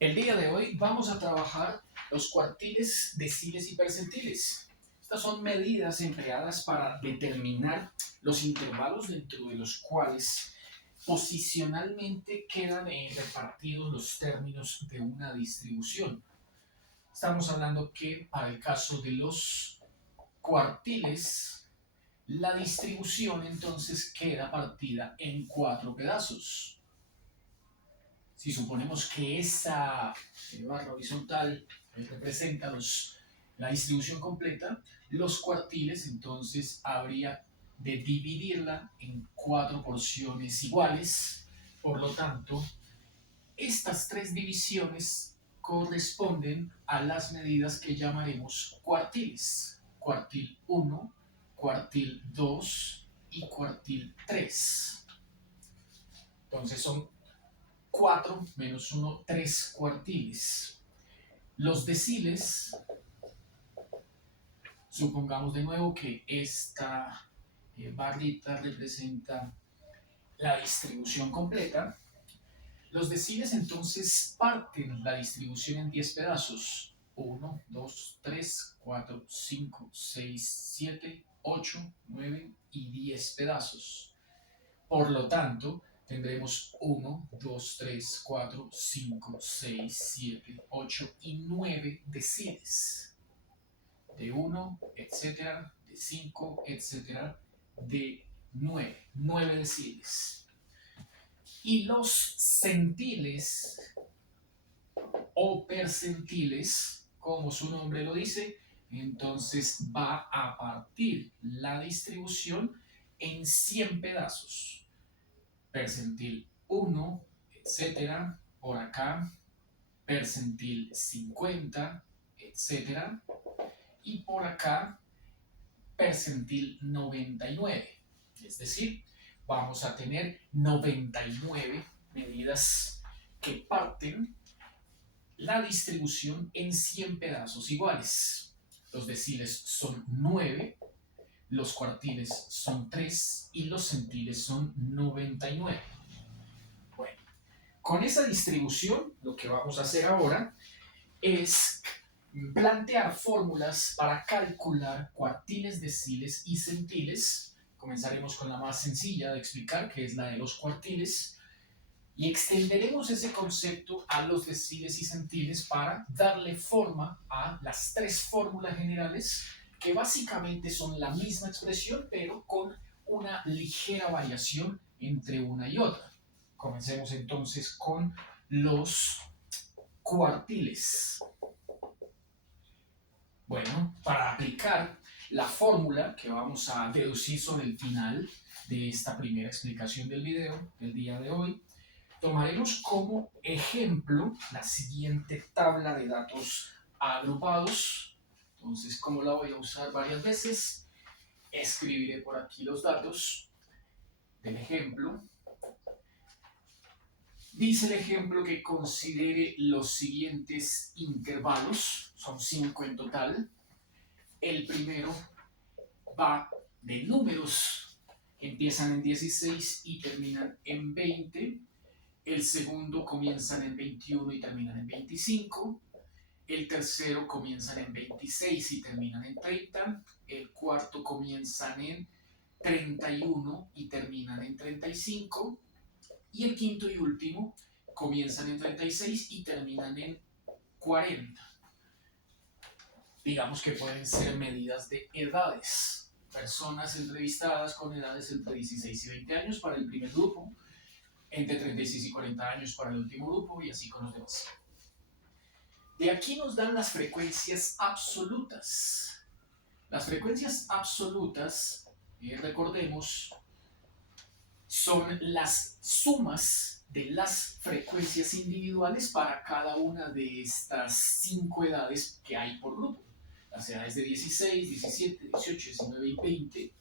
El día de hoy vamos a trabajar los cuartiles, deciles y percentiles. Estas son medidas empleadas para determinar los intervalos dentro de los cuales posicionalmente quedan repartidos los términos de una distribución. Estamos hablando que para el caso de los cuartiles, la distribución entonces queda partida en 4 pedazos. Si suponemos que esa barra horizontal representa la distribución completa, los cuartiles entonces habría de dividirla en 4 porciones iguales. Por lo tanto, estas 3 divisiones corresponden a las medidas que llamaremos cuartiles. Cuartil 1, cuartil 2 y cuartil 3. Entonces son 4 menos 1, 3 cuartiles. Los deciles, supongamos de nuevo que esta barrita representa la distribución completa. Los deciles entonces parten la distribución en 10 pedazos. 1, 2, 3, 4, 5, 6, 7, 8, 9 y 10 pedazos. Por lo tanto, tendremos 1, 2, 3, 4, 5, 6, 7, 8 y 9 deciles. De 1, etcétera, de 5, etcétera, de 9 deciles. Y los centiles o percentiles, como su nombre lo dice, entonces va a partir la distribución en 100 pedazos. Percentil 1, etcétera, por acá, percentil 50, etcétera, y por acá, percentil 99. Es decir, vamos a tener 99 medidas que parten la distribución en 100 pedazos iguales. Los deciles son 9, los cuartiles son 3 y los centiles son 99. Bueno, con esa distribución, lo que vamos a hacer ahora es plantear fórmulas para calcular cuartiles, deciles y centiles. Comenzaremos con la más sencilla de explicar, que es la de los cuartiles, y extenderemos ese concepto a los deciles y centiles para darle forma a las 3 fórmulas generales, que básicamente son la misma expresión, pero con una ligera variación entre una y otra. Comencemos entonces con los cuartiles. Bueno, para aplicar la fórmula que vamos a deducir sobre el final de esta primera explicación del video del día de hoy, tomaremos como ejemplo la siguiente tabla de datos agrupados. Entonces, como la voy a usar varias veces, escribiré por aquí los datos del ejemplo. Dice el ejemplo que considere los siguientes intervalos, son 5 en total. El primero va de números que empiezan en 16 y terminan en 20. El segundo comienzan en 21 y terminan en 25. El tercero comienzan en 26 y terminan en 30. El cuarto comienzan en 31 y terminan en 35. Y el quinto y último comienzan en 36 y terminan en 40. Digamos que pueden ser medidas de edades. Personas entrevistadas con edades entre 16 y 20 años para el primer grupo, entre 36 y 40 años para el último grupo y así con los demás. De aquí nos dan las frecuencias absolutas. Las frecuencias absolutas, recordemos, son las sumas de las frecuencias individuales para cada una de estas 5 edades que hay por grupo. Las edades de 16, 17, 18, 19 y 20.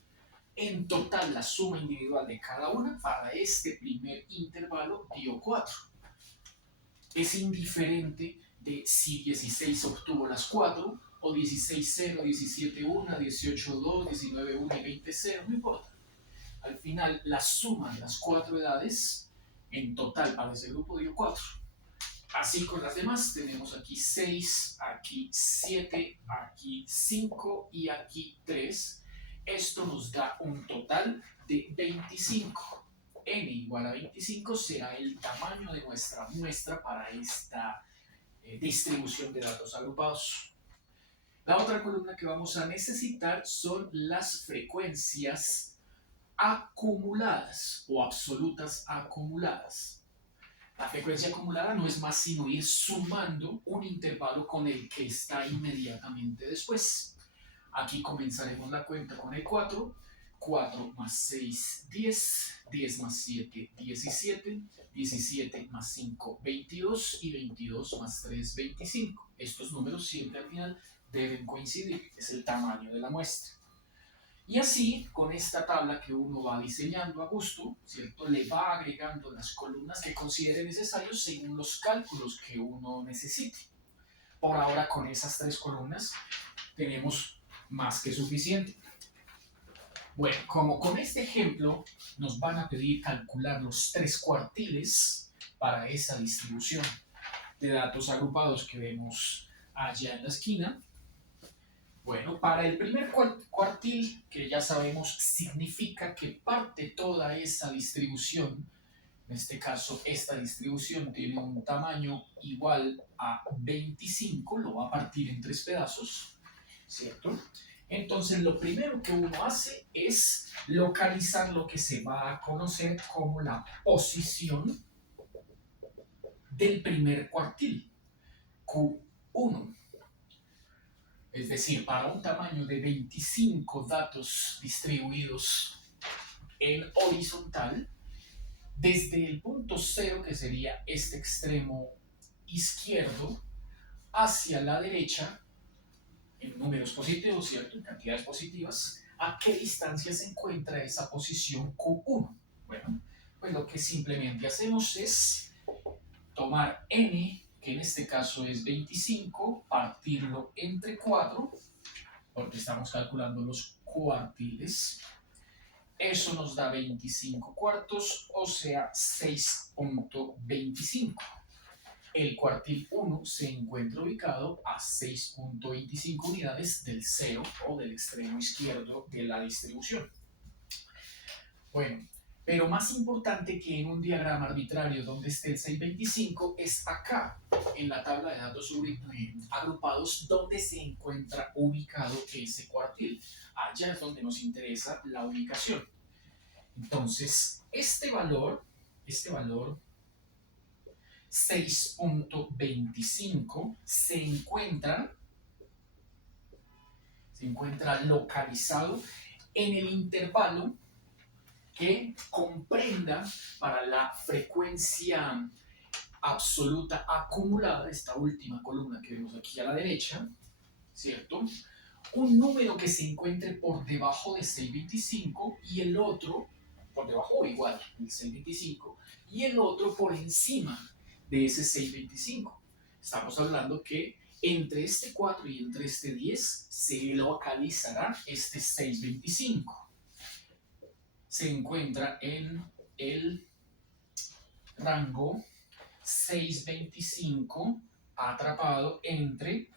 En total, la suma individual de cada una para este primer intervalo dio 4. Es indiferente de si 16 obtuvo las 4 o 16, 0, 17, 1, 18, 2, 19, 1 y 20, 0, no importa. Al final, la suma de las 4 edades en total para ese grupo dio 4. Así con las demás, tenemos aquí 6, aquí 7, aquí 5 y aquí 3. Esto nos da un total de 25. N igual a 25 será el tamaño de nuestra muestra para esta distribución de datos agrupados. La otra columna que vamos a necesitar son las frecuencias acumuladas o absolutas acumuladas. La frecuencia acumulada no es más sino ir sumando un intervalo con el que está inmediatamente después. Aquí comenzaremos la cuenta con el 4. 4 más 6, 10. 10 más 7, 17. 17 más 5, 22. Y 22 más 3, 25. Estos números siempre al final deben coincidir. Es el tamaño de la muestra. Y así, con esta tabla que uno va diseñando a gusto, ¿cierto? Le va agregando las columnas que considere necesarios según los cálculos que uno necesite. Por ahora, con esas 3 columnas, tenemos más que suficiente. Bueno, como con este ejemplo nos van a pedir calcular los 3 cuartiles para esa distribución de datos agrupados que vemos allá en la esquina. Bueno, para el primer cuartil, que ya sabemos significa que parte toda esa distribución, en este caso esta distribución tiene un tamaño igual a 25, lo va a partir en 3 pedazos, ¿cierto? Entonces lo primero que uno hace es localizar lo que se va a conocer como la posición del primer cuartil, Q1. Es decir, para un tamaño de 25 datos distribuidos en horizontal, desde el punto 0, que sería este extremo izquierdo, hacia la derecha, en números positivos, ¿cierto? En cantidades positivas, ¿a qué distancia se encuentra esa posición Q1? Bueno, pues lo que simplemente hacemos es tomar n, que en este caso es 25, partirlo entre 4, porque estamos calculando los cuartiles. Eso nos da 25 cuartos, o sea, 6.25. El cuartil 1 se encuentra ubicado a 6.25 unidades del 0 o del extremo izquierdo de la distribución. Bueno, pero más importante que en un diagrama arbitrario donde esté el 625 es acá, en la tabla de datos agrupados, donde se encuentra ubicado ese cuartil. Allá es donde nos interesa la ubicación. Entonces, este valor 6.25 se encuentra localizado en el intervalo que comprenda para la frecuencia absoluta acumulada, esta última columna que vemos aquí a la derecha, ¿cierto? Un número que se encuentre por debajo de 625 y el otro, por debajo o igual de 625, y el otro por encima de ese 625. Estamos hablando que entre este 4 y entre este 10 se localizará este 625. Se encuentra en el rango 625 atrapado entre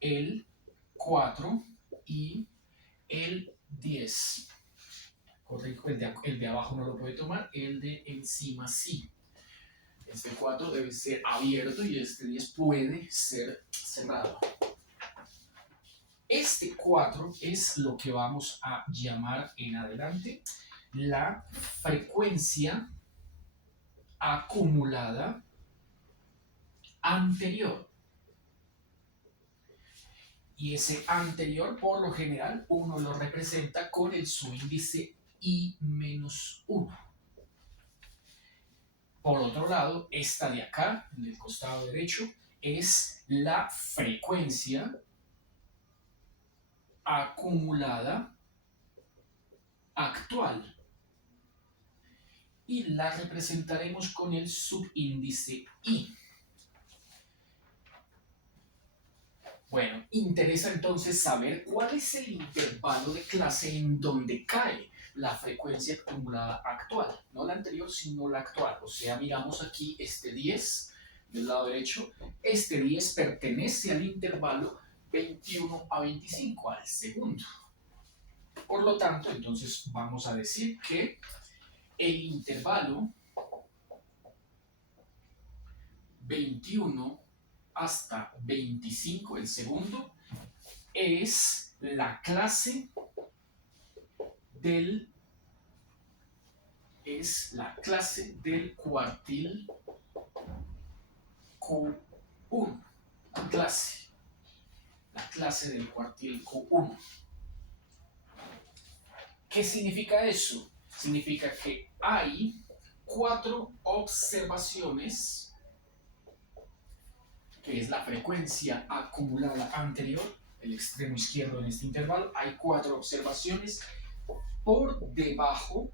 el 4 y el 10. Correcto, el de abajo no lo puede tomar, el de encima sí. Este 4 debe ser abierto y este 10 puede ser cerrado. Este 4 es lo que vamos a llamar en adelante la frecuencia acumulada anterior. Y ese anterior, por lo general, uno lo representa con el subíndice I-1. Por otro lado, esta de acá, en el costado derecho, es la frecuencia acumulada actual. Y la representaremos con el subíndice I. Bueno, interesa entonces saber cuál es el intervalo de clase en donde cae la frecuencia acumulada actual. No la anterior, sino la actual. O sea, miramos aquí este 10, del lado derecho, este 10 pertenece al intervalo 21 a 25, al segundo. Por lo tanto, entonces vamos a decir que el intervalo 21 hasta 25, el segundo, es la clase del cuartil Q1. La clase del cuartil Q1. ¿Qué significa eso? Significa que hay 4 observaciones, que es la frecuencia acumulada anterior, el extremo izquierdo en este intervalo. Hay 4 observaciones por debajo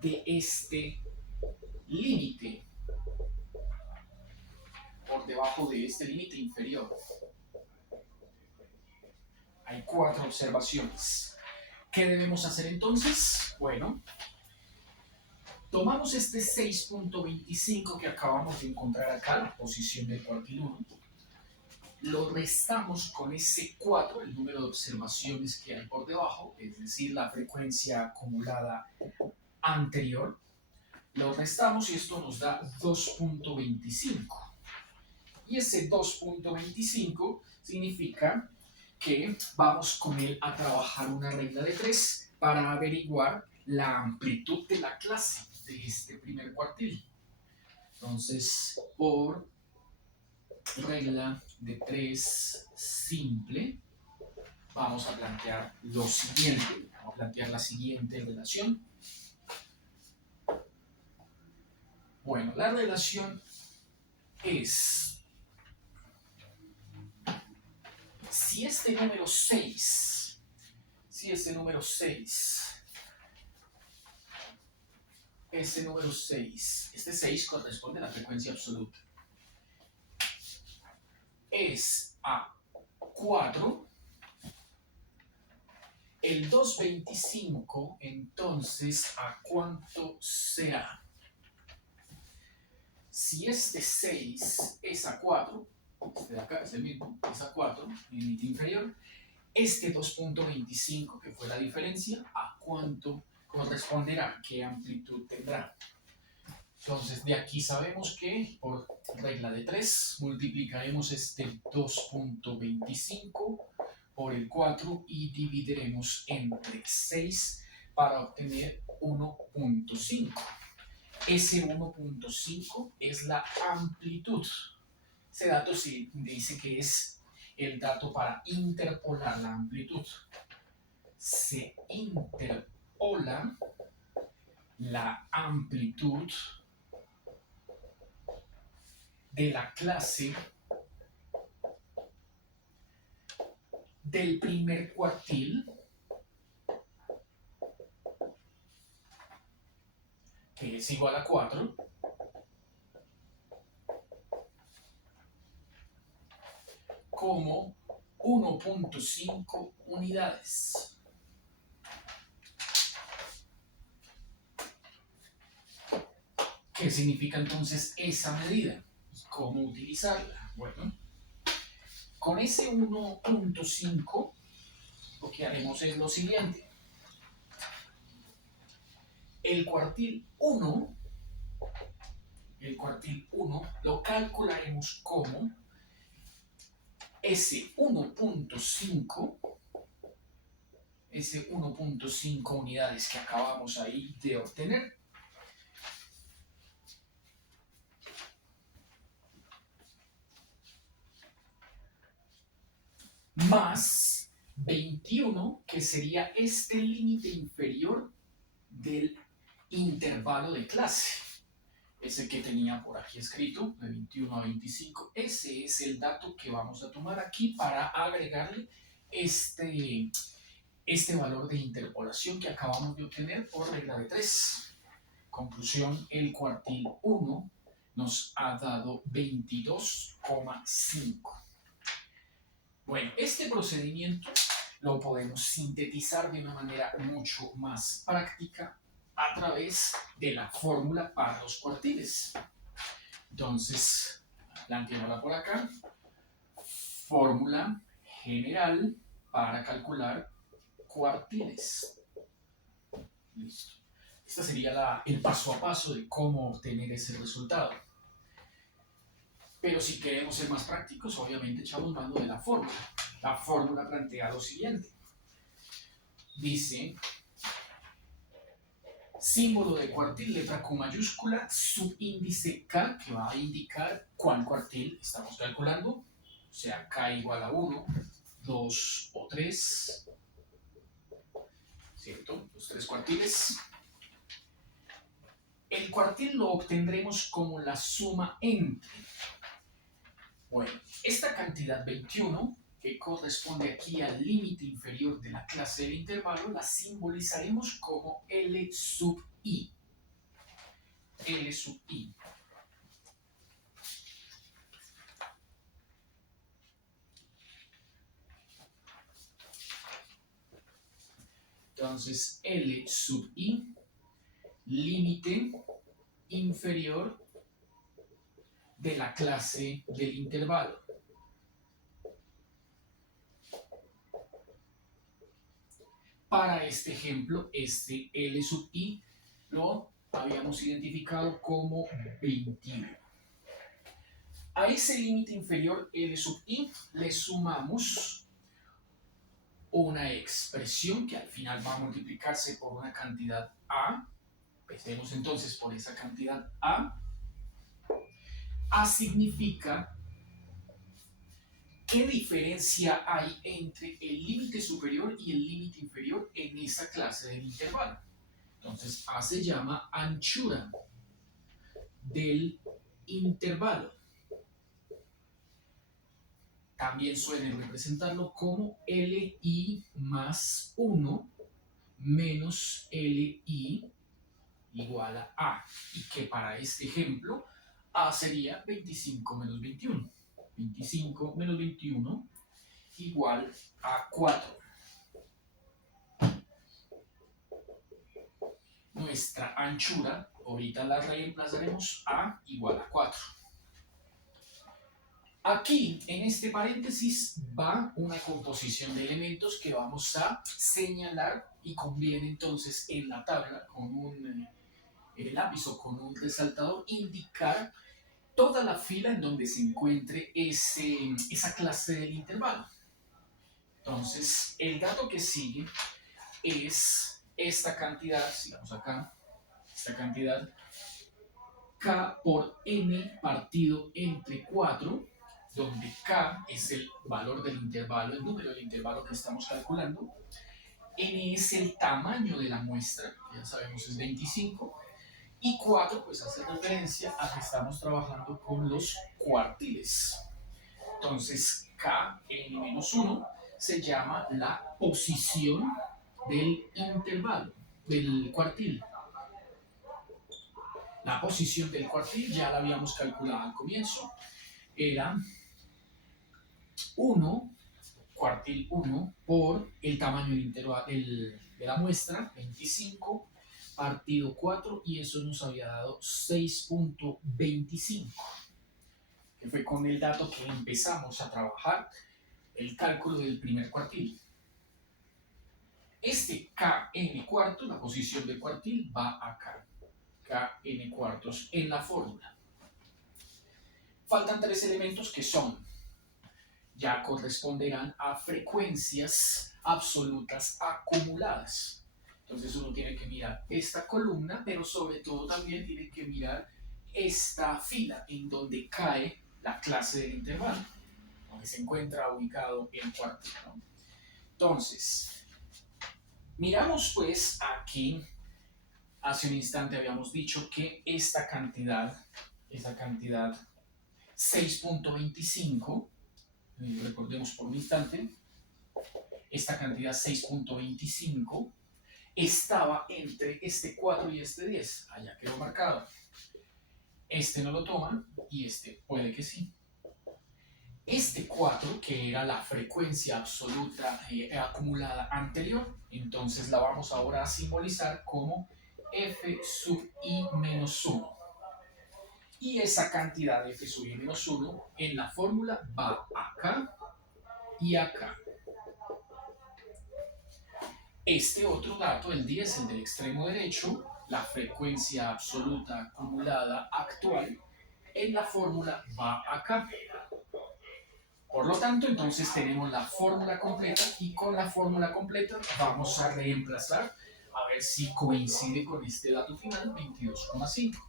de este límite, por debajo de este límite inferior. Hay 4 observaciones. ¿Qué debemos hacer entonces? Bueno, tomamos este 6.25 que acabamos de encontrar acá, la posición del cuartil 1, lo restamos con ese 4, el número de observaciones que hay por debajo, es decir, la frecuencia acumulada anterior, lo restamos y esto nos da 2.25. Y ese 2.25 significa que vamos con él a trabajar una regla de 3 para averiguar la amplitud de la clase de este primer cuartil. Entonces, por regla de 3 simple, vamos a plantear lo siguiente. Vamos a plantear la siguiente relación. Bueno, la relación es: si este número 6, este 6 corresponde a la frecuencia absoluta, es a 4, el 2.25, entonces, ¿a cuánto será? Si este 6 es a 4, este de acá es el mismo, es a 4, en el límite inferior, este 2.25, que fue la diferencia, ¿a cuánto corresponderá? ¿Qué amplitud tendrá? Entonces, de aquí sabemos que por regla de 3 multiplicaremos este 2.25 por el 4 y dividiremos entre 6 para obtener 1.5. Ese 1.5 es la amplitud. Ese dato se dice que es el dato para interpolar la amplitud. Se interpola la amplitud de la clase del primer cuartil, que es igual a 4, como 1.5 unidades. ¿Qué significa entonces esa medida? ¿Cómo utilizarla? Bueno, con ese 1.5 lo que haremos es lo siguiente. El cuartil 1 lo calcularemos como ese 1.5 unidades que acabamos ahí de obtener, más 21, que sería este límite inferior del intervalo de clase. Ese que tenía por aquí escrito, de 21 a 25, ese es el dato que vamos a tomar aquí para agregarle este valor de interpolación que acabamos de obtener por regla de 3. Conclusión, el cuartil 1 nos ha dado 22,5. Bueno, este procedimiento lo podemos sintetizar de una manera mucho más práctica a través de la fórmula para los cuartiles. Entonces, planteémosla por acá. Fórmula general para calcular cuartiles. Listo. Este sería el paso a paso de cómo obtener ese resultado. Pero si queremos ser más prácticos, obviamente echamos mano de la fórmula. La fórmula plantea lo siguiente. Dice, símbolo de cuartil, letra Q mayúscula, subíndice K, que va a indicar cuál cuartil estamos calculando. O sea, K igual a 1, 2 o 3. ¿Cierto? Los 3 cuartiles. El cuartil lo obtendremos como la suma entre. Bueno, esta cantidad 21, que corresponde aquí al límite inferior de la clase del intervalo, la simbolizaremos como L sub I. L sub I. Entonces, L sub I, límite inferior de la clase del intervalo. Para este ejemplo, este L sub I lo habíamos identificado como 21. A ese límite inferior L sub I le sumamos una expresión que al final va a multiplicarse por una cantidad A. Empecemos entonces por esa cantidad A. A significa qué diferencia hay entre el límite superior y el límite inferior en esa clase del intervalo. Entonces A se llama anchura del intervalo. También suelen representarlo como LI más 1 menos LI igual a A. Y que para este ejemplo, A sería 25 menos 21. 25 menos 21 igual a 4. Nuestra anchura, ahorita la reemplazaremos a igual a 4. Aquí, en este paréntesis, va una composición de elementos que vamos a señalar y conviene entonces en la tabla con un lápiz o con un resaltador indicar toda la fila en donde se encuentre esa clase del intervalo. Entonces, el dato que sigue es esta cantidad, sigamos acá, esta cantidad K por N partido entre 4, donde K es el valor del intervalo, el número del intervalo que estamos calculando, N es el tamaño de la muestra, que ya sabemos es 25, y 4 pues hace referencia a que estamos trabajando con los cuartiles. Entonces K, N menos 1, se llama la posición del intervalo, del cuartil. La posición del cuartil ya la habíamos calculado al comienzo. Era 1, cuartil 1, por el tamaño del intervalo de la muestra, 25, partido 4, y eso nos había dado 6.25, que fue con el dato que empezamos a trabajar el cálculo del primer cuartil. Este kn cuarto, la posición del cuartil, va acá. Kn cuartos en la fórmula. Faltan 3 elementos que ya corresponderán a frecuencias absolutas acumuladas. Entonces uno tiene que mirar esta columna, pero sobre todo también tiene que mirar esta fila en donde cae la clase del intervalo, donde se encuentra ubicado el cuartil, ¿no? Entonces, miramos pues aquí, hace un instante habíamos dicho que esta cantidad 6.25, recordemos por un instante, esta cantidad 6.25 estaba entre este 4 y este 10, allá quedó marcado. Este no lo toman y este puede que sí. Este 4, que era la frecuencia absoluta acumulada anterior, entonces la vamos ahora a simbolizar como F sub I menos 1. Y esa cantidad de f sub i menos 1 en la fórmula va acá y acá. Este otro dato, el 10, el del extremo derecho, la frecuencia absoluta acumulada actual, en la fórmula va acá. Por lo tanto, entonces tenemos la fórmula completa y con la fórmula completa vamos a reemplazar a ver si coincide con este dato final, 22,5.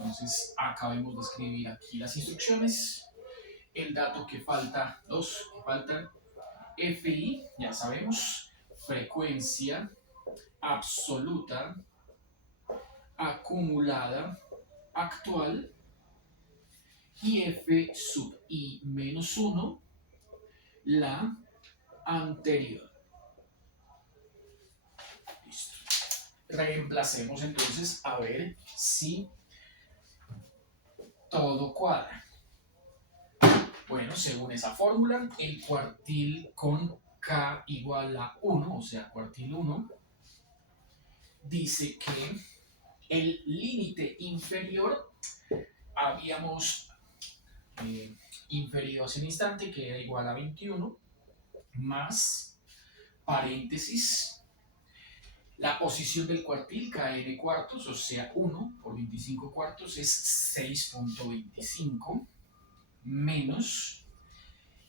Entonces, acabemos de escribir aquí las instrucciones. El dato que falta, los que faltan, FI, ya sabemos, frecuencia absoluta acumulada actual, y f sub i menos 1, la anterior. Listo. Reemplacemos entonces a ver si todo cuadra. Bueno, según esa fórmula, el cuartil con k igual a 1, o sea, cuartil 1, dice que el límite inferior habíamos inferido hace un instante, que era igual a 21, más paréntesis, la posición del cuartil, kn cuartos, o sea, 1 por 25 cuartos es 6.25, menos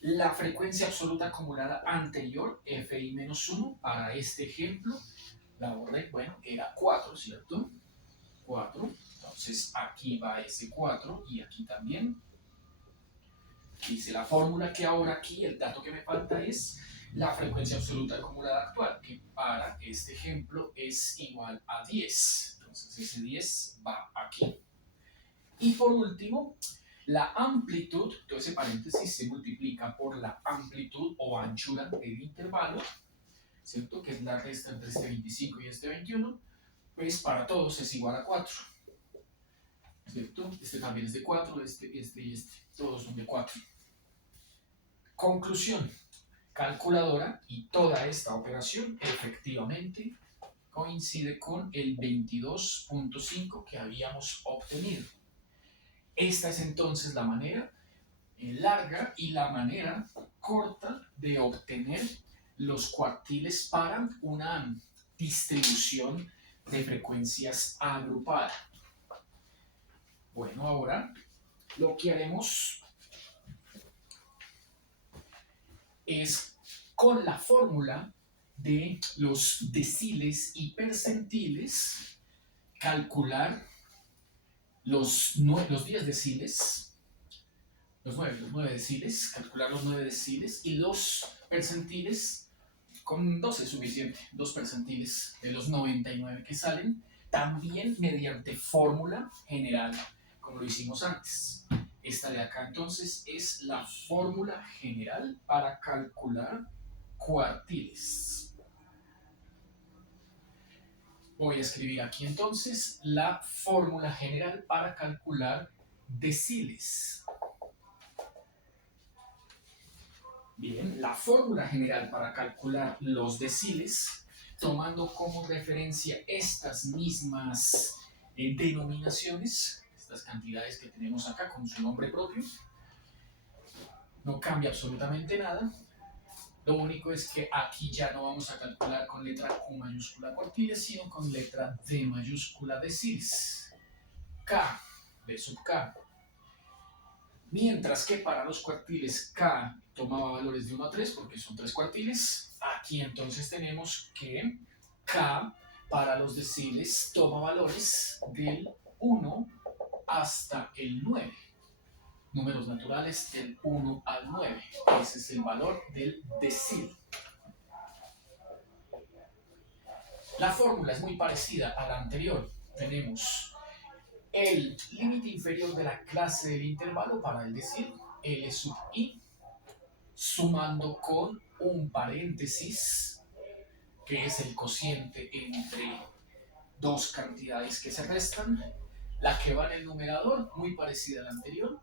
la frecuencia absoluta acumulada anterior, fi menos 1, para este ejemplo, la borré, bueno, era 4, ¿cierto? 4, entonces aquí va ese 4 y aquí también. Dice la fórmula que ahora aquí el dato que me falta es la frecuencia absoluta acumulada actual, que para este ejemplo es igual a 10. Entonces ese 10 va aquí. Y por último, la amplitud, todo ese paréntesis se multiplica por la amplitud o anchura del intervalo, ¿cierto? Que es la resta entre este 25 y este 21, pues para todos es igual a 4, ¿cierto? Este también es de 4, este y este, todos son de 4. Conclusión, calculadora, y toda esta operación efectivamente coincide con el 22.5 que habíamos obtenido. Esta es entonces la manera larga y la manera corta de obtener los cuartiles para una distribución de frecuencias agrupada. Bueno, ahora lo que haremos es con la fórmula de los deciles y percentiles calcular los 10 deciles, los 9 deciles, calcular los 9 deciles, y los percentiles con 2 es suficiente, 2 percentiles de los 99 que salen, también mediante fórmula general, como lo hicimos antes. Esta de acá entonces es la fórmula general para calcular cuartiles. Voy a escribir aquí entonces la fórmula general para calcular deciles. Bien, la fórmula general para calcular los deciles, tomando como referencia estas mismas denominaciones, estas cantidades que tenemos acá con su nombre propio, no cambia absolutamente nada. Lo único es que aquí ya no vamos a calcular con letra Q mayúscula cuartiles, sino con letra D mayúscula deciles. K, D sub K. Mientras que para los cuartiles K tomaba valores de 1 a 3, porque son 3 cuartiles, aquí entonces tenemos que K para los deciles toma valores del 1 hasta el 9. Números naturales del 1 al 9. Ese es el valor del decil. La fórmula es muy parecida a la anterior. Tenemos el límite inferior de la clase del intervalo para el decil, L sub i, sumando con un paréntesis, que es el cociente entre dos cantidades que se restan. La que va en el numerador, muy parecida a la anterior,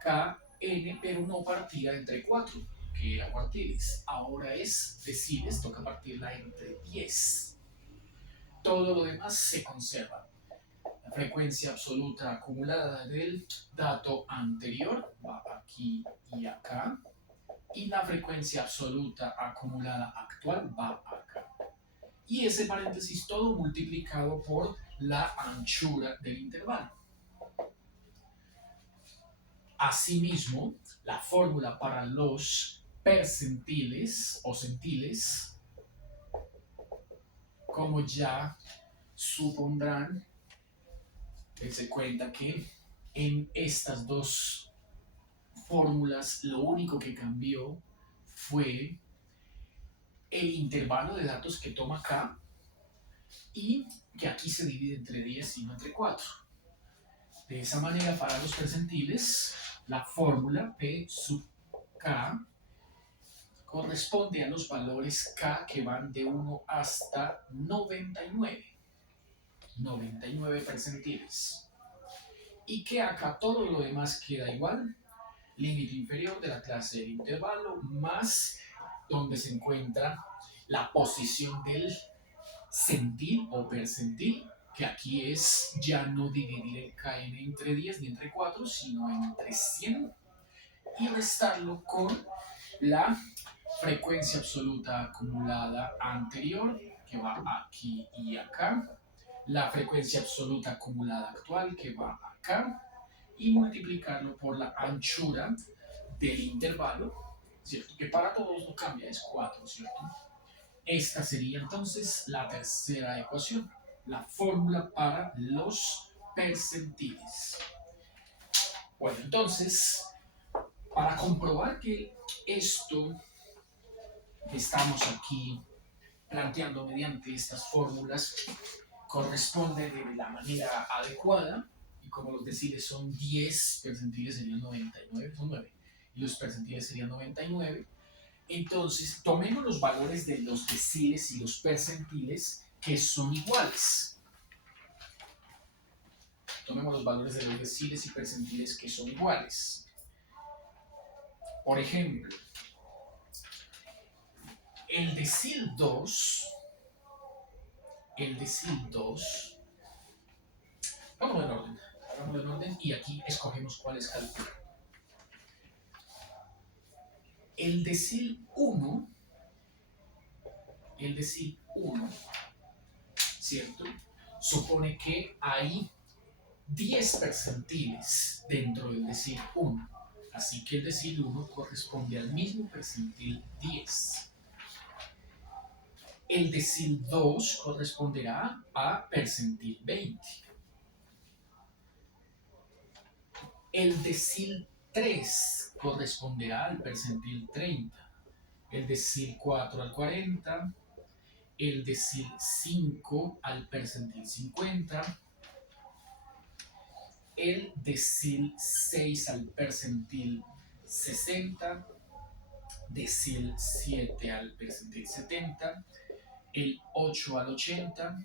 kn, pero no partida entre 4, que era cuartiles. Ahora es deciles, toca partirla entre 10. Todo lo demás se conserva. La frecuencia absoluta acumulada del dato anterior va aquí y acá. Y la frecuencia absoluta acumulada actual va acá. Y ese paréntesis todo multiplicado por la anchura del intervalo. Asimismo, la fórmula para los percentiles o centiles, como ya supondrán, dense cuenta que en estas dos fórmulas lo único que cambió fue el intervalo de datos que toma acá y que aquí se divide entre 10 y no entre 4. De esa manera, para los percentiles, la fórmula P sub K corresponde a los valores K que van de 1 hasta 99. 99 percentiles. Y que acá todo lo demás queda igual. Límite inferior de la clase del intervalo más donde se encuentra la posición del centil o percentil, que aquí es ya no dividir el km entre 10 ni entre 4, sino entre 100, y restarlo con la frecuencia absoluta acumulada anterior, que va aquí y acá, la frecuencia absoluta acumulada actual, que va acá, y multiplicarlo por la anchura del intervalo, ¿cierto? Que para todos no cambia, es 4, ¿cierto? Esta sería entonces la tercera ecuación, la fórmula para los percentiles. Bueno, entonces, para comprobar que esto que estamos aquí planteando mediante estas fórmulas corresponde de la manera adecuada, y como los deciles son 10, percentiles serían 99, son 9, y los percentiles serían 99, entonces tomemos los valores de los deciles y los percentiles que son iguales. Tomemos los valores de los deciles y percentiles que son iguales. Por ejemplo, el decil 2, hagámoslo en orden y aquí escogemos cuáles calcular. El decil 1, ¿cierto? Supone que hay 10 percentiles dentro del decil 1. Así que el decil 1 corresponde al mismo percentil 10. El decil 2 corresponderá a percentil 20. El decil 3 corresponderá al percentil 30. El decil 4 al 40. El decil 5 al percentil 50. El decil 6 al percentil 60. Decil 7 al percentil 70. El 8 al 80.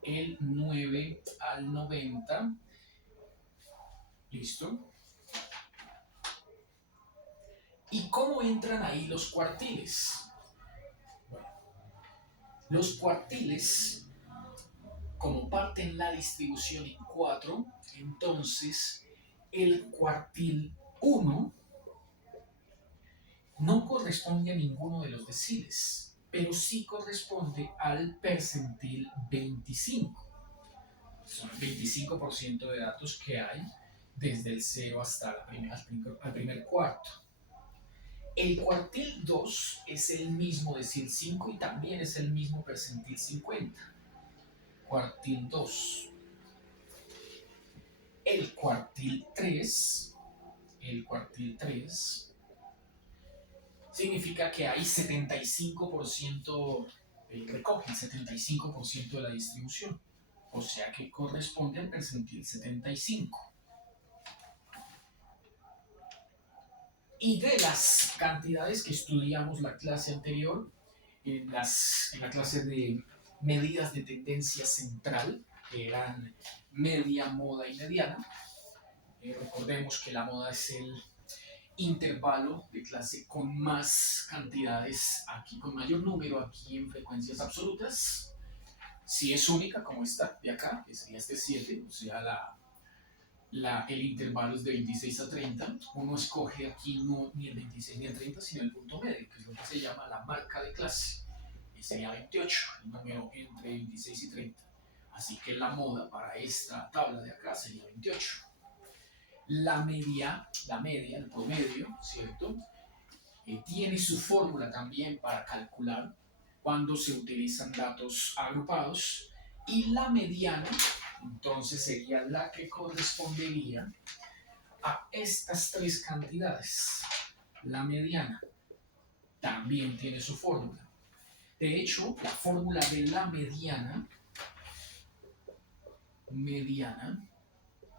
El 9 al 90. ¿Listo? ¿Y cómo entran ahí los cuartiles? Bueno, los cuartiles, como parten la distribución en 4, entonces el cuartil 1 no corresponde a ninguno de los deciles, pero sí corresponde al percentil 25. Son el 25% de datos que hay desde el 0 hasta al primer cuarto. El cuartil 2 es el mismo decil 5 y también es el mismo percentil 50. Cuartil 2. El cuartil 3 significa que hay 75%, recoge el 75% de la distribución, o sea que corresponde al percentil 75. Y de las cantidades que estudiamos la clase anterior, en la clase de medidas de tendencia central, que eran media, moda y mediana, recordemos que la moda es el intervalo de clase con más cantidades aquí, con mayor número aquí en frecuencias absolutas. Si es única, como esta de acá, que sería este 7, o sea, el intervalo es de 26 a 30, uno escoge aquí no ni el 26 ni el 30, sino el punto medio, que es lo que se llama la marca de clase, que sería 28, el número entre 26 y 30. Así que la moda para esta tabla de acá sería 28. La media, el promedio, ¿cierto? Tiene su fórmula también para calcular cuando se utilizan datos agrupados, y la mediana entonces sería la que correspondería a estas tres cantidades. La mediana también tiene su fórmula. De hecho, la fórmula de la mediana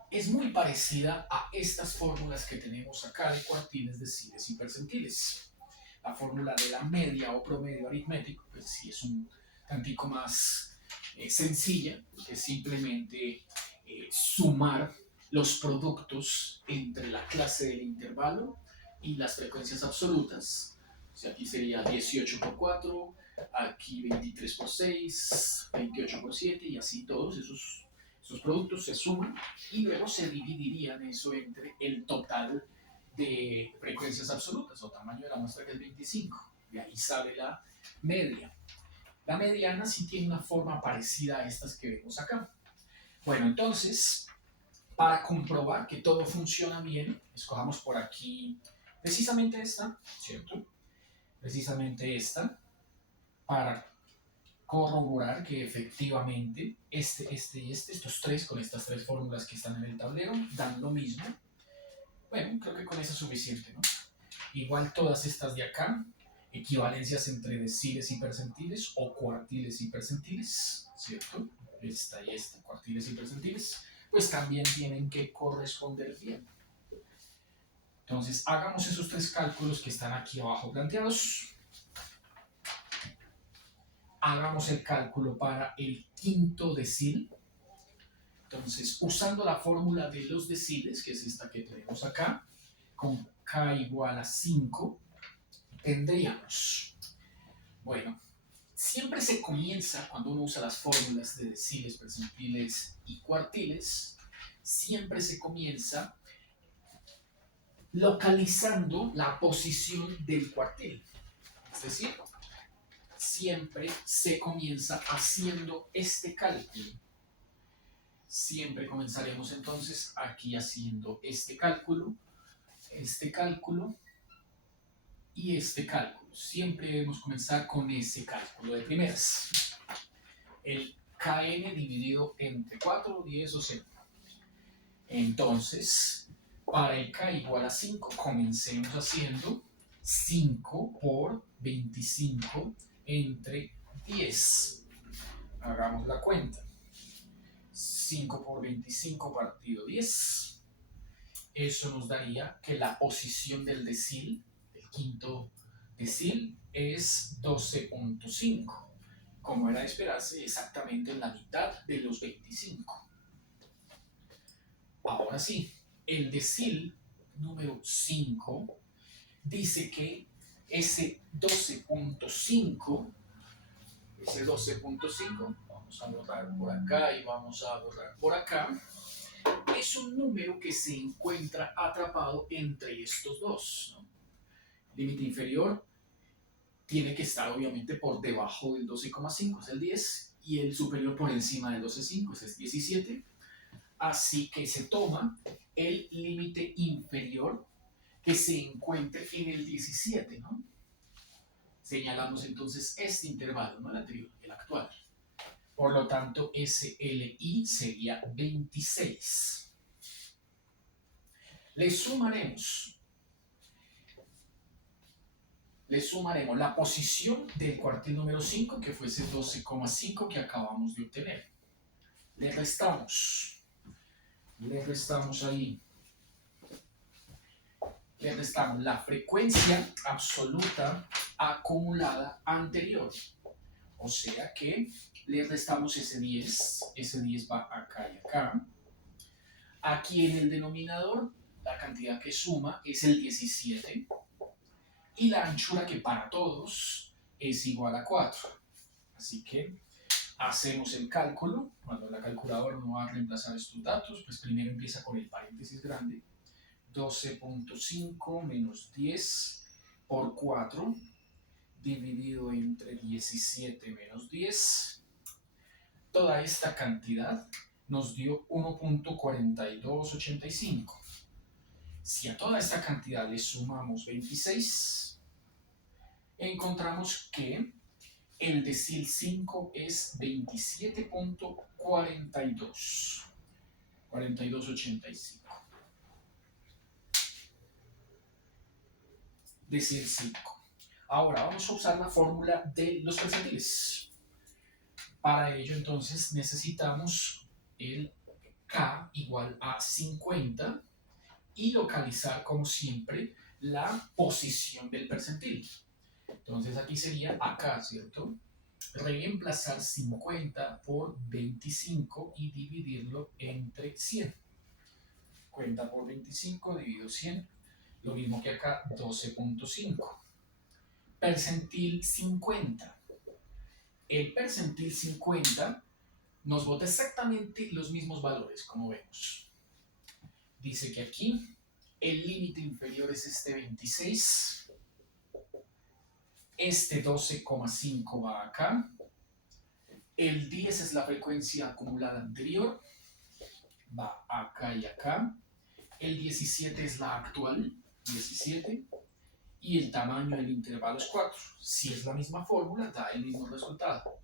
es muy parecida a estas fórmulas que tenemos acá de cuartiles, deciles y percentiles. La fórmula de la media o promedio aritmético, pues sí es un tantico más sencilla, que es simplemente sumar los productos entre la clase del intervalo y las frecuencias absolutas. O sea, aquí sería 18 por 4, aquí 23 por 6, 28 por 7, y así todos esos productos se suman y luego se dividirían eso entre el total de frecuencias absolutas o tamaño de la muestra, que es 25. De ahí sale la media. La mediana sí tiene una forma parecida a estas que vemos acá. Bueno, entonces, para comprobar que todo funciona bien, escojamos por aquí precisamente esta, ¿cierto? Precisamente esta, para corroborar que efectivamente estos tres, con estas tres fórmulas que están en el tablero, dan lo mismo. Bueno, creo que con eso es suficiente, ¿no? Igual todas estas de acá, equivalencias entre deciles y percentiles o cuartiles y percentiles, ¿cierto? Esta y esta, cuartiles y percentiles, pues también tienen que corresponder bien. Entonces, hagamos esos tres cálculos que están aquí abajo planteados. Hagamos el cálculo para el quinto decil. Entonces, usando la fórmula de los deciles, que es esta que tenemos acá, con k igual a 5, tendríamos, bueno, siempre se comienza, cuando uno usa las fórmulas de deciles, percentiles y cuartiles, siempre se comienza localizando la posición del cuartil. Es decir, siempre se comienza haciendo este cálculo. Siempre comenzaremos entonces aquí haciendo este cálculo y este cálculo. Siempre debemos comenzar con ese cálculo de primeras. El kn dividido entre 4, 10 o 0. Entonces, para el k igual a 5, comencemos haciendo 5 por 25 entre 10. Hagamos la cuenta. 5 por 25 partido 10. Eso nos daría que la posición del decil, el quinto decil, es 12.5. Como era de esperarse, exactamente en la mitad de los 25. Ahora sí, el decil número 5 dice que ese 12.5, vamos a borrar por acá y vamos a borrar por acá, es un número que se encuentra atrapado entre estos dos, ¿no? El límite inferior tiene que estar obviamente por debajo del 12,5, es el 10, y el superior por encima del 12,5, es el 17. Así que se toma el límite inferior que se encuentre en el 17, ¿no? Señalamos entonces este intervalo, no el anterior, el actual. Por lo tanto, SLI sería 26. Le sumaremos la posición del cuartil número 5, que fue ese 12,5 que acabamos de obtener. Le restamos ahí. Le restamos la frecuencia absoluta acumulada anterior. O sea que le restamos ese 10 va acá y acá. Aquí en el denominador, la cantidad que suma es el 17 y la anchura, que para todos es igual a 4. Así que Hacemos el cálculo. Cuando la calculadora no va a reemplazar estos datos, pues primero empieza con el paréntesis grande. 12.5 menos 10 por 4 dividido entre 17 menos 10. Toda esta cantidad nos dio 1.4285. Si a toda esta cantidad le sumamos 26, encontramos que el decil 5 es 27.42. 4285. Decil 5. Ahora vamos a usar la fórmula de los percentiles. Para ello entonces necesitamos el K igual a 50 y localizar como siempre la posición del percentil. Entonces aquí sería acá, ¿cierto? Reemplazar 50 por 25 y dividirlo entre 100. 50 por 25 dividido 100, lo mismo que acá, 12.5. Percentil 50. El percentil 50 nos bota exactamente los mismos valores, como vemos. Dice que aquí el límite inferior es este 26, este 12,5 va acá, el 10 es la frecuencia acumulada anterior, va acá y acá, el 17 es la actual, 17, y el tamaño del intervalo es 4. Si es la misma fórmula, da el mismo resultado.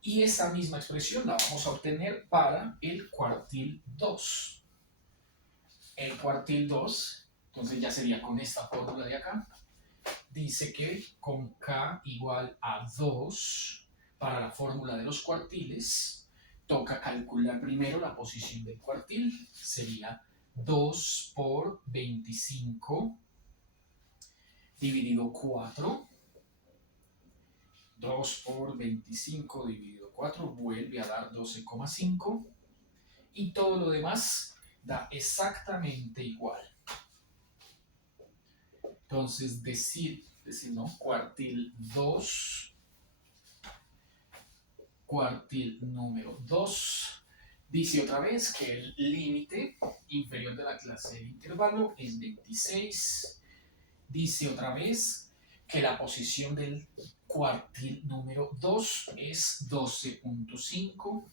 Y esa misma expresión la vamos a obtener para el cuartil 2. El cuartil 2, entonces ya sería con esta fórmula de acá, dice que con K igual a 2 para la fórmula de los cuartiles, toca calcular primero la posición del cuartil, sería 2 por 25 dividido 4. 2 por 25 dividido 4 vuelve a dar 12,5 y todo lo demás da exactamente igual. Entonces cuartil 2, cuartil número 2, dice otra vez que el límite inferior de la clase del intervalo es 26. Dice otra vez que la posición del cuartil número 2 es 12.5.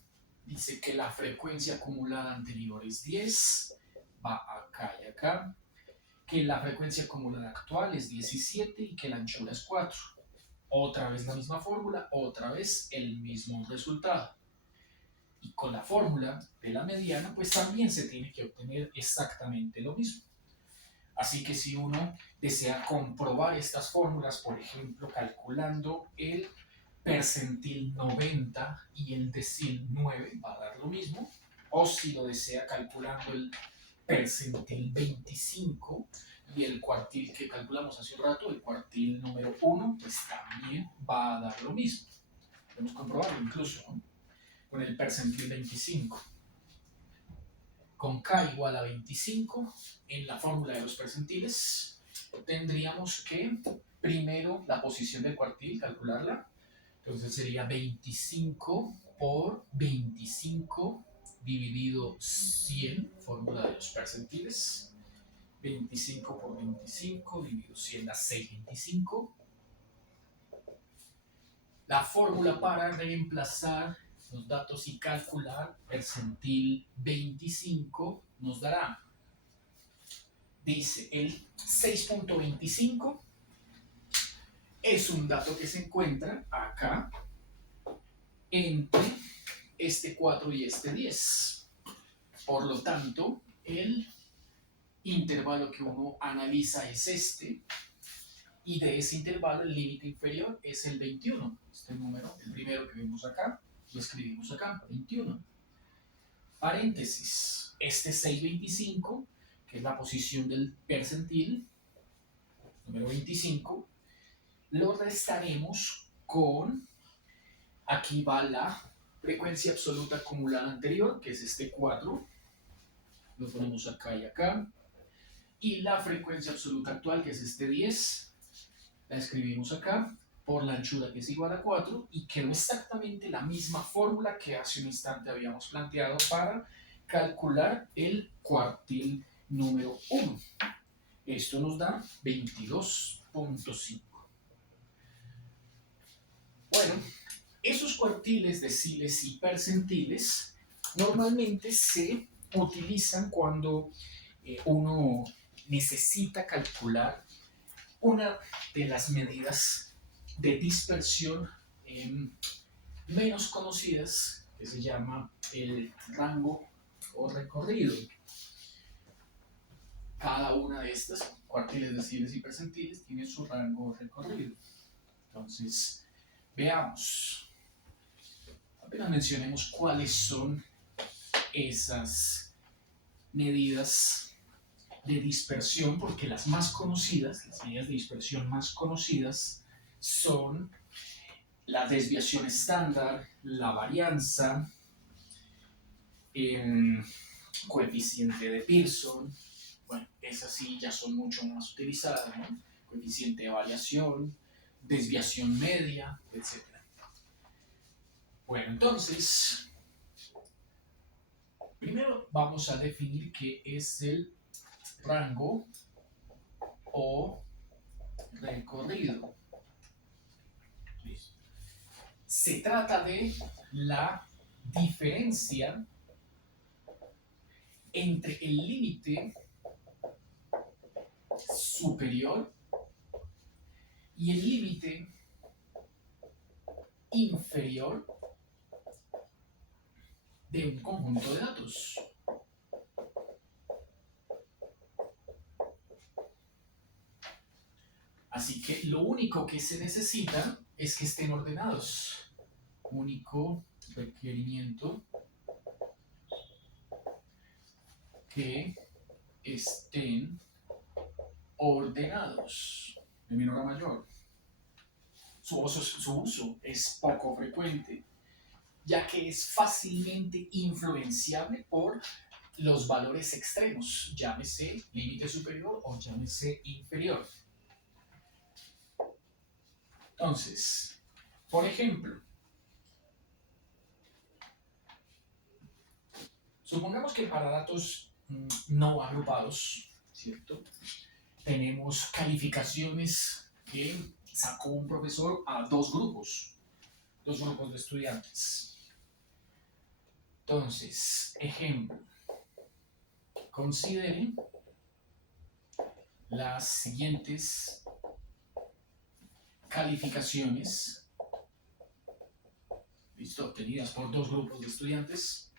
Dice que la frecuencia acumulada anterior es 10, va acá y acá. Que la frecuencia acumulada actual es 17 y que la anchura es 4. Otra vez la misma fórmula, otra vez el mismo resultado. Y con la fórmula de la mediana, pues también se tiene que obtener exactamente lo mismo. Así que si uno desea comprobar estas fórmulas, por ejemplo, calculando el percentil 90 y el decil 9, va a dar lo mismo. O si lo desea calculando el percentil 25 y el cuartil que calculamos hace un rato, el cuartil número 1, pues también va a dar lo mismo. Podemos comprobarlo incluso, ¿no? Con el percentil 25. Con K igual a 25, en la fórmula de los percentiles, tendríamos que primero la posición del cuartil, calcularla. Entonces sería 25 por 25 dividido 100, fórmula de los percentiles. 25 por 25 dividido 100 da 625. La fórmula para reemplazar los datos y calcular percentil 25 nos dará, dice, el 6.25 es un dato que se encuentra acá entre este 4 y este 10. Por lo tanto, el intervalo que uno analiza es este, y de ese intervalo el límite inferior es el 21. Este número, el primero que vemos acá, lo escribimos acá, 21. Paréntesis, este 625, que es la posición del percentil, número 25, lo restaremos con, aquí va la frecuencia absoluta acumulada anterior, que es este 4, lo ponemos acá y acá, y la frecuencia absoluta actual, que es este 10, la escribimos acá, por la anchura que es igual a 4 y quedó exactamente la misma fórmula que hace un instante habíamos planteado para calcular el cuartil número 1. Esto nos da 22.5. Bueno, esos cuartiles, deciles y percentiles normalmente se utilizan cuando uno necesita calcular una de las medidas de dispersión menos conocidas, que se llama el rango o recorrido. Cada una de estas, cuartiles, deciles y percentiles, tiene su rango o recorrido. Entonces, veamos. Apenas mencionemos cuáles son esas medidas de dispersión, porque las más conocidas, las medidas de dispersión más conocidas son la desviación estándar, la varianza, el coeficiente de Pearson. Bueno, esas sí ya son mucho más utilizadas, ¿no? Coeficiente de variación, desviación media, etc. Bueno, entonces, primero vamos a definir qué es el rango o recorrido. Listo. Se trata de la diferencia entre el límite superior y el límite inferior de un conjunto de datos. Así que lo único que se necesita es que estén ordenados. Único requerimiento, que estén ordenados de menor a mayor. Su uso es poco frecuente, ya que es fácilmente influenciable por los valores extremos, llámese límite superior o llámese inferior. Entonces, por ejemplo, supongamos que para datos no agrupados, ¿cierto? Tenemos calificaciones que sacó un profesor a dos grupos de estudiantes. Entonces, ejemplo, consideren las siguientes calificaciones, ¿listo? Obtenidas por dos grupos de estudiantes.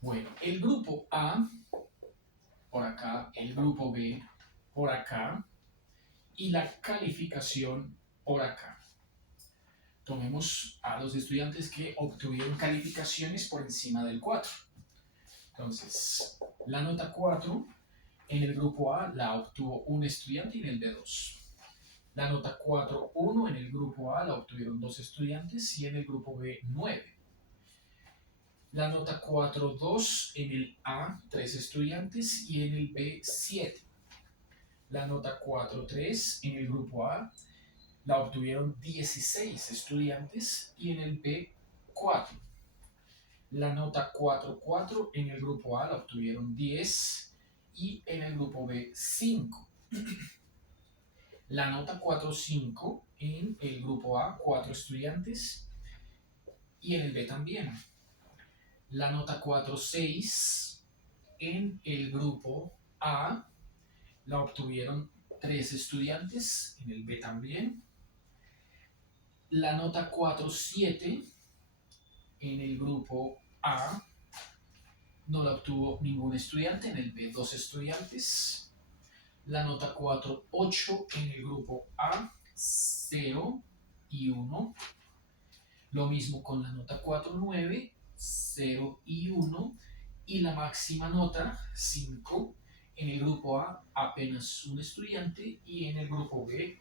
Bueno, el grupo A por acá, el grupo B por acá y la calificación por acá. Tomemos a los estudiantes que obtuvieron calificaciones por encima del 4. Entonces, la nota 4 en el grupo A la obtuvo un estudiante en el B2. La nota 4.1 en el grupo A la obtuvieron dos estudiantes y en el grupo B 9. La nota 4.2 en el A 3 estudiantes y en el B 7. La nota 4.3 en el grupo A la obtuvieron 16 estudiantes y en el B 4. La nota 4.4 en el grupo A la obtuvieron 10 y en el grupo B 5. La nota 4.5 en el grupo A 4 estudiantes y en el B también. La nota 4.6 en el grupo A la obtuvieron 3 estudiantes, en el B también. La nota 4.7 en el grupo A no la obtuvo ningún estudiante, en el B 2 estudiantes. La nota 4.8 en el grupo A, 0 y 1. Lo mismo con la nota 4.9, 0 y 1. Y la máxima nota, 5, en el grupo A apenas un estudiante y en el grupo B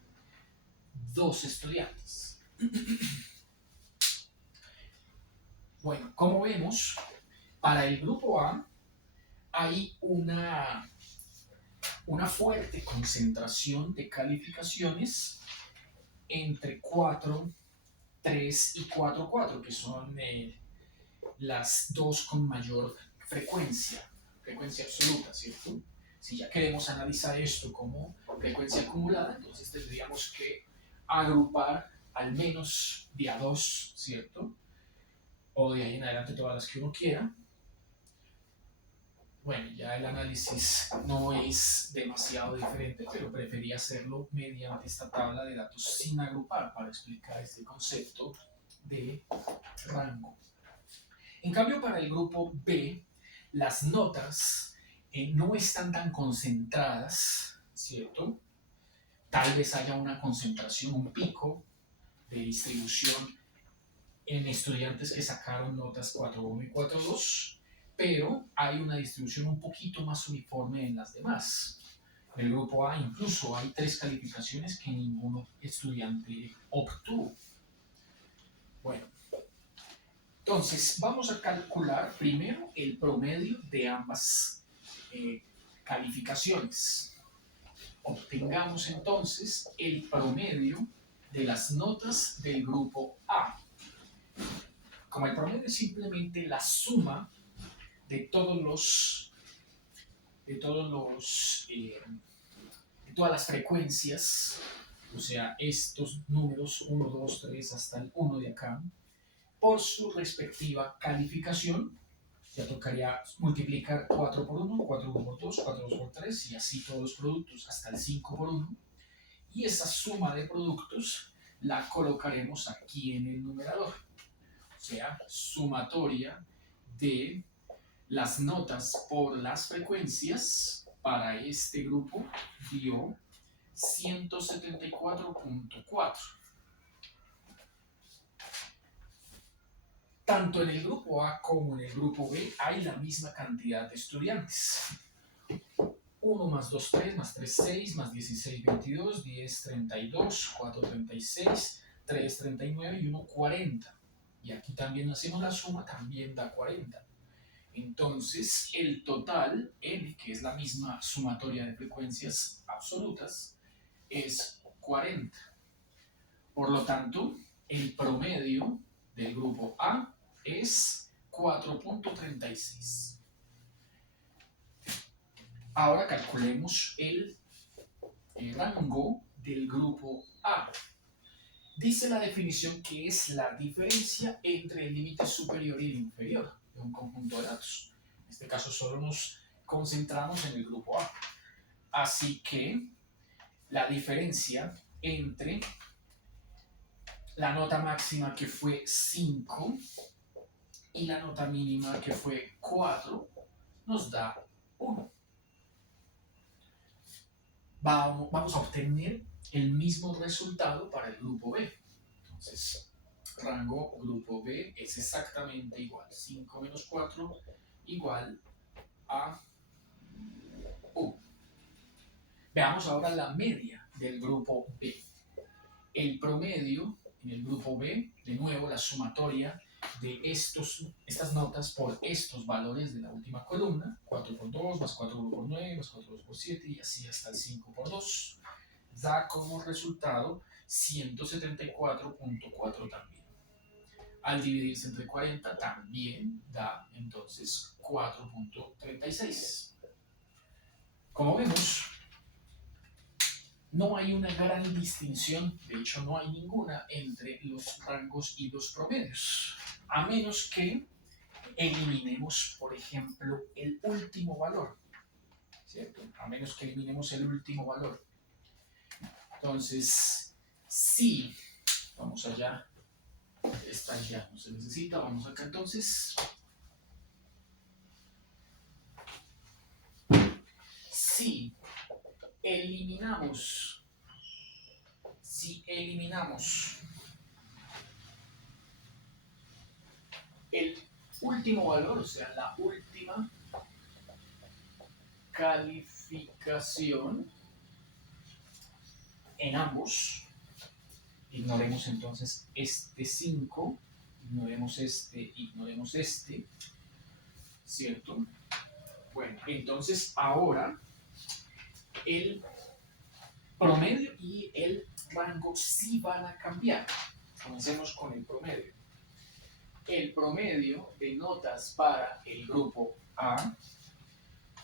2 estudiantes. Bueno, como vemos, para el grupo A hay una fuerte concentración de calificaciones entre 4, 3 y 4, 4, que son las dos con mayor frecuencia absoluta, ¿cierto? Si ya queremos analizar esto como frecuencia acumulada, entonces tendríamos que agrupar al menos de a 2, ¿cierto? O de ahí en adelante todas las que uno quiera. Bueno, ya el análisis no es demasiado diferente, pero preferí hacerlo mediante esta tabla de datos sin agrupar para explicar este concepto de rango. En cambio, para el grupo B, las notas no están tan concentradas, ¿cierto? Tal vez haya una concentración, un pico de distribución en estudiantes que sacaron notas 4.1 y 4.2, pero hay una distribución un poquito más uniforme en las demás. En el grupo A incluso hay 3 calificaciones que ningún estudiante obtuvo. Bueno, entonces vamos a calcular primero el promedio de ambas calificaciones. Obtengamos entonces el promedio de las notas del grupo A. Como el promedio es simplemente la suma de todas las frecuencias, o sea, estos números 1, 2, 3 hasta el 1 de acá, por su respectiva calificación, ya tocaría multiplicar 4 por 1, 4 por 2, 4 por 3 y así todos los productos hasta el 5 por 1. Y esa suma de productos la colocaremos aquí en el numerador. O sea, sumatoria de las notas por las frecuencias para este grupo dio 174.4. Tanto en el grupo A como en el grupo B hay la misma cantidad de estudiantes. 1 más 2, 3, más 3, 6, más 16, 22, 10, 32, 4, 36, 3, 39 y 1, 40. Y aquí también hacemos la suma, también da 40. Entonces, el total, n, que es la misma sumatoria de frecuencias absolutas, es 40. Por lo tanto, el promedio del grupo A es 4.36. Ahora calculemos el rango del grupo A. Dice la definición que es la diferencia entre el límite superior y el inferior de un conjunto de datos. En este caso solo nos concentramos en el grupo A. Así que la diferencia entre la nota máxima, que fue 5, y la nota mínima, que fue 4, nos da 1. Vamos a obtener el mismo resultado para el grupo B. Entonces, rango grupo B es exactamente igual. 5 menos 4 igual a U. Veamos ahora la media del grupo B. El promedio en el grupo B, de nuevo la sumatoria de estas notas por estos valores de la última columna, 4 por 2, más 4 por 9, más 4 por 7 y así hasta el 5 por 2, da como resultado 174.4 también. Al dividirse entre 40 también da entonces 4.36. Como vemos, no hay una gran distinción, de hecho no hay ninguna entre los rangos y los promedios, a menos que eliminemos, por ejemplo, el último valor, ¿cierto? A menos que eliminemos el último valor. Entonces, si, vamos allá, esta ya no se necesita, vamos acá entonces. Si eliminamos el último valor, o sea, la última calificación en ambos, ignoremos entonces este 5, ignoremos este, ¿cierto? Bueno, entonces ahora el promedio y el rangos sí van a cambiar. Comencemos con el promedio. El promedio de notas para el grupo A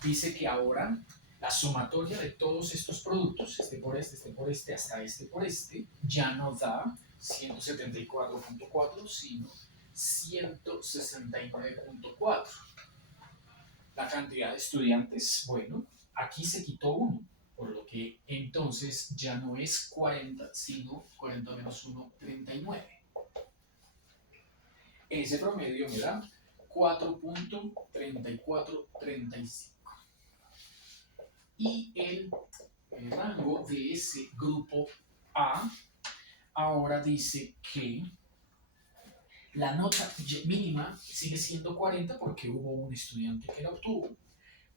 dice que ahora la sumatoria de todos estos productos, este por este, hasta este por este, ya no da 174.4, sino 169.4. La cantidad de estudiantes, bueno, aquí se quitó 1, por lo que entonces ya no es 40, sino 40 menos 1, 39. Ese promedio me da 4.3435. Y el rango de ese grupo A ahora dice que la nota mínima sigue siendo 40 porque hubo un estudiante que la obtuvo,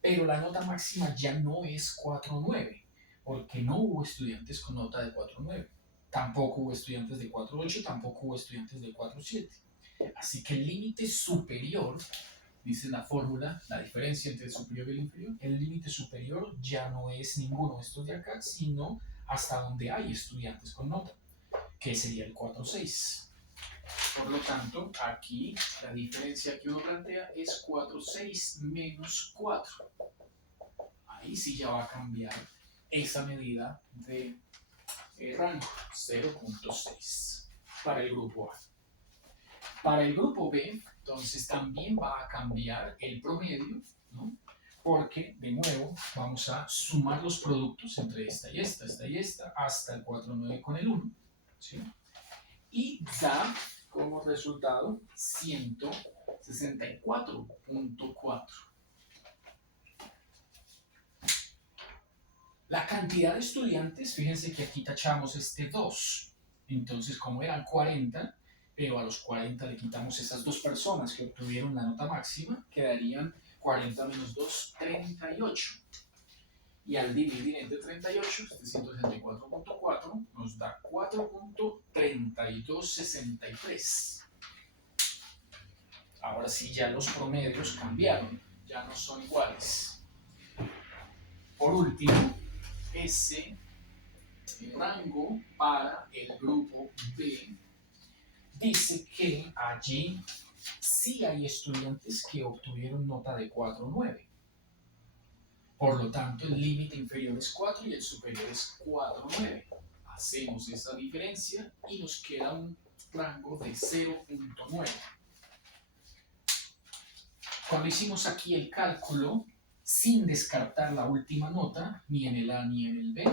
pero la nota máxima ya no es 4.9 porque no hubo estudiantes con nota de 4.9. Tampoco hubo estudiantes de 4.8, tampoco hubo estudiantes de 4.7. Así que el límite superior, dice la fórmula, la diferencia entre el superior y el inferior, el límite superior ya no es ninguno de estos de acá, sino hasta donde hay estudiantes con nota, que sería el 4.6. Por lo tanto, aquí la diferencia que uno plantea es 4.6 menos 4. Ahí sí ya va a cambiar esa medida de rango, 0.6 para el grupo A. Para el grupo B, entonces también va a cambiar el promedio, ¿no? Porque, de nuevo, vamos a sumar los productos entre esta y esta, hasta el 4.9 con el 1, ¿sí? Y da como resultado 164.4. La cantidad de estudiantes, fíjense que aquí tachamos este 2. Entonces, como eran 40, pero a los 40 le quitamos esas dos personas que obtuvieron la nota máxima, quedarían 40 menos 2, 38. Y al dividir entre 38, este 164.4 nos da 4.3263. Ahora sí, ya los promedios cambiaron, ya no son iguales. Por último, ese rango para el grupo B dice que allí sí hay estudiantes que obtuvieron nota de 4.9. Por lo tanto, el límite inferior es 4 y el superior es 4.9. Hacemos esa diferencia y nos queda un rango de 0.9. Cuando hicimos aquí el cálculo, sin descartar la última nota, ni en el A ni en el B,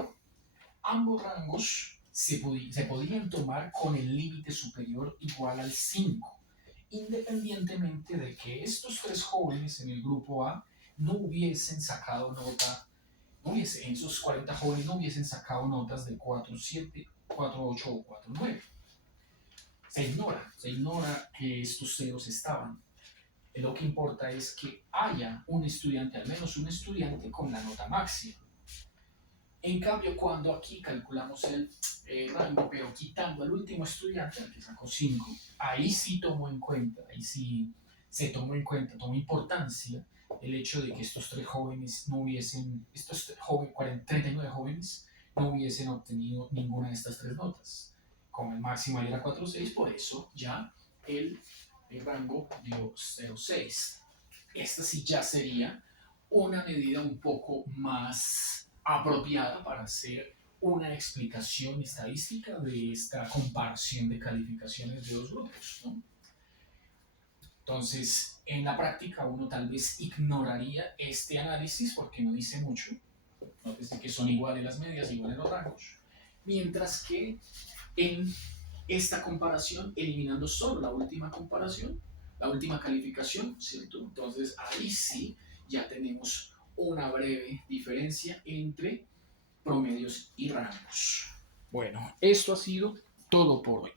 ambos rangos se podían tomar con el límite superior igual al 5, independientemente de que estos tres jóvenes en el grupo A no hubiesen sacado nota, esos 40 jóvenes no hubiesen sacado notas de 4.7, 4.8 o 4.9. Se ignora que estos ceros estaban. Lo que importa es que haya un estudiante, al menos un estudiante, con la nota máxima. En cambio, cuando aquí calculamos el rango, pero quitando al último estudiante, al que sacó 5, ahí sí tomó importancia el hecho de que estos 39 jóvenes no hubiesen obtenido ninguna de estas tres notas. Como el máximo era 4.6, por eso ya el rango dio 0.6. Esta sí ya sería una medida un poco más apropiada para hacer una explicación estadística de esta comparación de calificaciones de dos grupos, ¿no? Entonces, en la práctica uno tal vez ignoraría este análisis porque no dice mucho. Nótese que son iguales las medias, iguales los rangos. Mientras que en esta comparación, eliminando solo la última comparación, la última calificación, ¿cierto? Entonces, ahí sí ya tenemos una breve diferencia entre promedios y rangos. Bueno, esto ha sido todo por hoy.